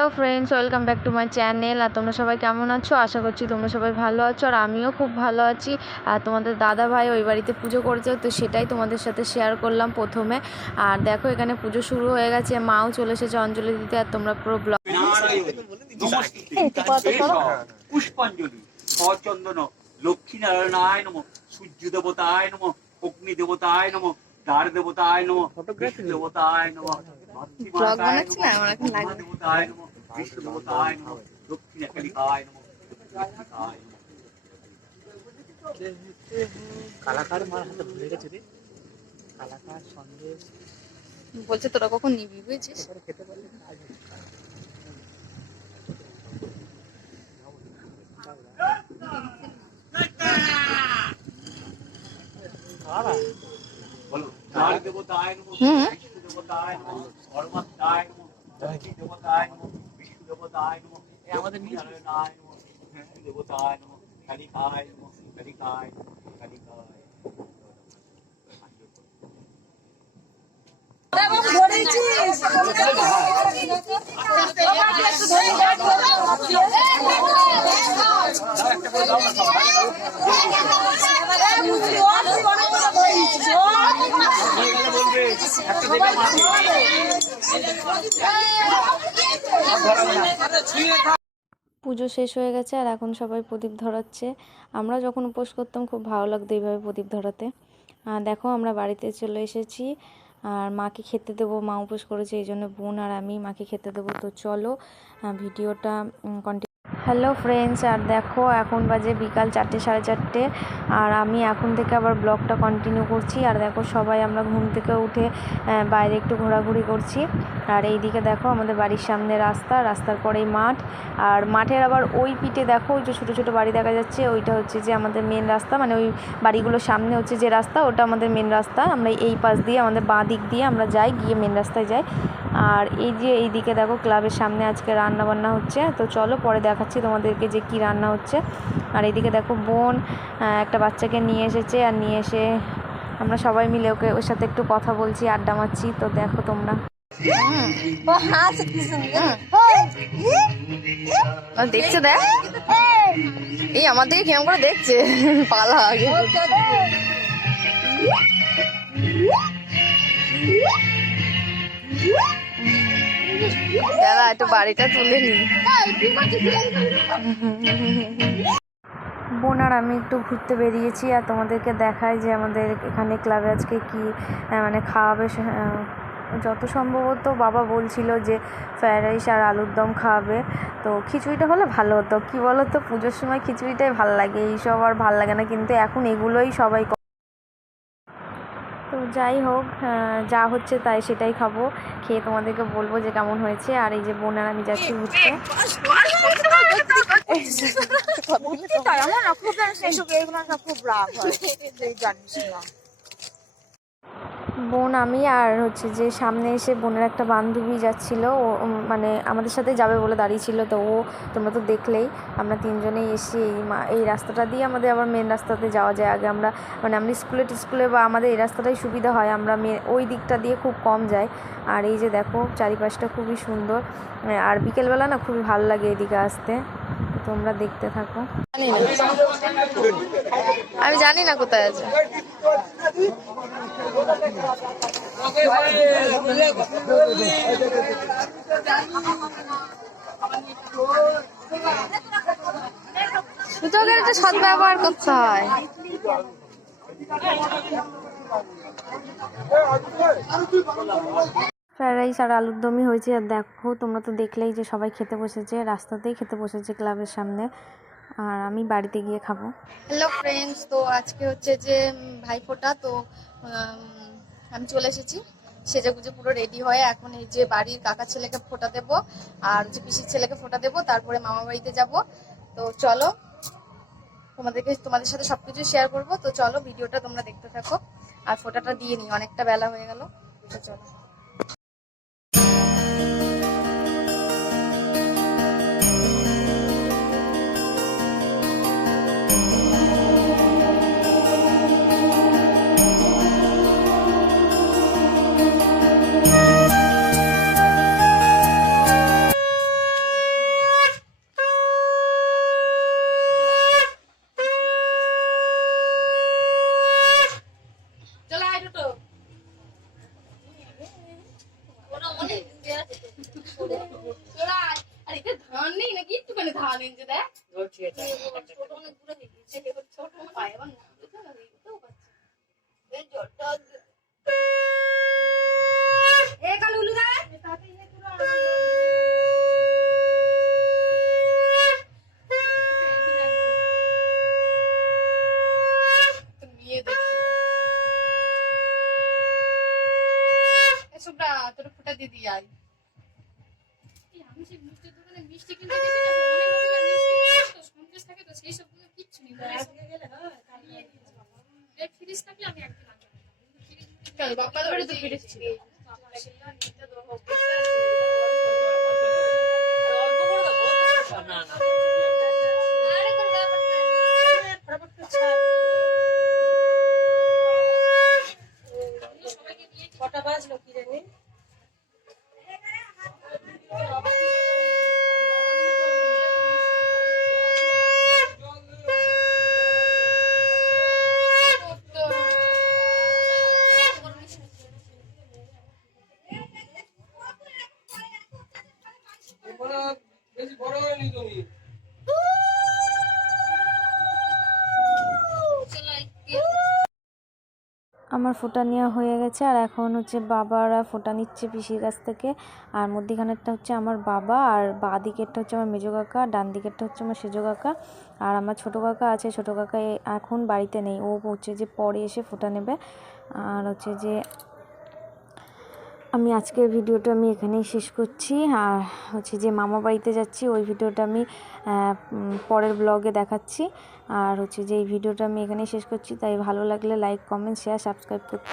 Hello friends welcome back to my channel. আর তোমরা সবাই কেমন আছো? আশা করছি তোমরা সবাই ভালো আছো আর আমিও খুব ভালো আছি। আর তোমাদের দাদা ভাই ওই বাড়িতে পুজো করেছে তো সেটাই তোমাদের সাথে শেয়ার করলাম প্রথমে। আর দেখো এখানে পুজো শুরু হয়ে গেছে মাও চলে এসেছে অঞ্জলি দিতে আর তোমরা পুরো ব্লগ পুষ্পাঞ্জলি সচন্দন লক্ষ্মী নারায়ণায় নম সূর্য দেবতায় নম অগ্নি দেবতায় নম দ্বার দেবতায় নম দেবতায় নম Vlog বানাচ্ছি না, আমার এখন লাগবে। দেবতায় নম বিষ্ণু দেবতায় নম দক্ষিণ কালিকায় নম। কালাকার মার হাতে ভুলে গেছে রে কালাকার সন্দেশ বলছে, তোরা কখন নিবি বুঝেছিস খেতে পারলে দেবতায় নম দেবতায় নম দেবতায় নম বিষ্ণু দেবতায় নম এ আমাদের নিয়ে নারায়ণায় নম বিষ্ণু দেবতায় নম কালিকায় নম কালিকায় নম কালিকায় পুজো শেষ হয়ে গেছে আর এখন সবাই প্রদীপ ধরাচ্ছে। আমরা যখন উপোস করতাম, খুব ভালো লাগতো এইভাবে প্রদীপ ধরাতে। দেখো, আমরা বাড়িতে চলে এসেছি। আর মাকে খেতে দেবো, মা উপোস করেছে, এই জন্য বোন আর আমি মাকে খেতে দেবো। তো চলো ভিডিওটা কন্টিনিউ হ্যালো ফ্রেন্ডস, আর দেখো এখন বাজে বিকাল চারটে, সাড়ে চারটে, আর আমি এখন থেকে আবার ব্লগটা কন্টিনিউ করছি। আর দেখো সবাই আমরা ঘুম থেকে উঠে বাইরে একটু ঘোরাঘুরি করছি। আর এইদিকে দেখো আমাদের বাড়ির সামনে রাস্তা, রাস্তার পরেই মাঠ। আর মাঠের আবার ওই পিঠে দেখো, ওই যে ছোটো ছোটো বাড়ি দেখা যাচ্ছে, ওইটা হচ্ছে যে আমাদের মেন রাস্তা মানে ওই বাড়িগুলোর সামনে হচ্ছে যে রাস্তা, ওটা আমাদের মেন রাস্তা। আমরা এই পাশ দিয়ে, আমাদের বাঁ দিক দিয়ে আমরা যাই, গিয়ে মেন রাস্তায় যাই। আর এই যে এইদিকে দেখো ক্লাবের সামনে আজকে রান্না বান্না হচ্ছে। তো চলো পরে দেখাচ্ছি তোমাদেরকে যে কি রান্না হচ্ছে। আর এইদিকে দেখো বোন একটা বাচ্চাকে নিয়ে এসেছে আর নিয়ে এসে আমরা সবাই মিলে ওকে, ওর সাথে একটু কথা বলছি, আড্ডা মারছি। তো দেখো তোমরা। দেখছে দেখ। এই আমার দিকে কেমন করে দেখছে? পালা আগে। দাদা, একটু বাড়িটা তুলে নি আমি একটু ঘুরতে বেরিয়েছি আর তোমাদেরকে দেখাই যে আমাদের এখানে ক্লাবে আজকে কি মানে খাওয়াবে যত সম্ভবত বাবা বলছিল যে ফ্রায়েড রাইস আর আলুর দম খাওয়াবে। তো খিচুড়িটা হলে ভালো হতো। কি বলো তো পুজোর সময় খিচুড়িটাই ভালো লাগে। এইসব আর ভালো লাগে না। কিন্তু এখন এগুলোই সবাই যাই হোক যা হচ্ছে তাই সেটাই খাব। খেয়ে তোমাদেরকে বলব যে কেমন হয়েছে। আর এই যে বোন আর আমি যাচ্ছি ঘুরতে। খুব রাগ হয়। জানিস না। বোন আমি আর হচ্ছে যে সামনে এসে বোনের একটা বান্ধবী যাচ্ছিল ও মানে আমাদের সাথে যাবে বলে দাঁড়িয়েছিল তো ও তোমরা তো দেখলেই আমরা তিনজনেই এসে এই মা এই রাস্তাটা দিয়ে আমাদের আবার মেন রাস্তাতে যাওয়া যায়। আগে আমরা মানে আমরা স্কুলে স্কুলে বা আমাদের এই রাস্তাটাই সুবিধা হয় আমরা মে- ওই দিকটা দিয়ে খুব কম যাই। আর এই যে দেখো চারিপাশটা খুবই সুন্দর আর বিকেলবেলা না খুবই ভালো লাগে এদিকে আসতে। তোমরা দেখতে থাকো। আমি জানি না কোথায় আছে। সুযোগের করতে ফ্রাইড রাইস আর আলুর দমই হয়েছে। আর দেখো, তোমরা তো দেখলেই যে সবাই খেতে বসেছে। রাস্তাতেই খেতে বসেছে ক্লাবের সামনে। আর আমি বাড়িতে গিয়ে খাব। হ্যালো ফ্রেন্ডস তো আজকে হচ্ছে যে ভাইফোঁটা, তো আমি চলে এসেছি। সেজে গুজে পুরো রেডি হয়ে এখন এই যে বাড়ির কাকা ছেলেকে ফোঁটা দেবো আর যে পিসির ছেলেকে ফোঁটা দেবো, তারপরে মামা বাড়িতে যাব। তো চলো, তোমাদেরকে, তোমাদের সাথে সবকিছু শেয়ার করব। তো চলো, ভিডিওটা তোমরা দেখতে থাকো। আর ফোঁটাটা দিয়ে নিই, অনেকটা বেলা হয়ে গেল। তো চলো। নেই নাকি একটুখানি ধান এনেছে দেখ বলছি এটা ছোট অনেক দূরে হয়ে গেছে এবার ছোট পায় আবার না বুঝতে পারলি? বুঝতেও পারছি না। এই জলটা এ কালু উলু দা তাতেই নে তোরা নিয়ে দেখছি এসব না তোর ফুটা দিদি আয় এই আমি সেই মিষ্টির মিষ্টি কিনতে অনেক মিষ্টি তো সন্দেশ থাকে তো সেই সবগুলো কিচ্ছু নেই। গেলে হয় ফ্রিজ থাকলে আমি একদিন কিন্তু ফ্রিজ চল বাপ্পা বাড়ি তো দাও না না কটা বাজলো কি জানি? আমার ফোঁটা নেওয়া হয়ে গেছে, আর এখন হচ্ছে বাবারা ফোঁটা নিচ্ছে পিসির কাছ থেকে। আর মধ্যিখানেরটা হচ্ছে আমার বাবা, আর বাঁ দিকেরটা হচ্ছে আমার মেজো কাকা ডান দিকেরটা হচ্ছে আমার সেজো কাকা। আর আমার ছোটো কাকা আছে, ছোটো কাকা এখন বাড়িতে নেই, ও হচ্ছে যে পরে এসে ফোঁটা নেবে। আর হচ্ছে যে আমি আজকের ভিডিওটা আমি এখানেই শেষ করছি। আর হচ্ছে যে মামা বাড়িতে যাচ্ছি, ওই ভিডিওটা আমি পরের ব্লগে দেখাচ্ছি। আর হচ্ছে যে এই ভিডিওটা আমি এখানেই শেষ করছি। তাই ভালো লাগলে লাইক কমেন্ট শেয়ার সাবস্ক্রাইব করতে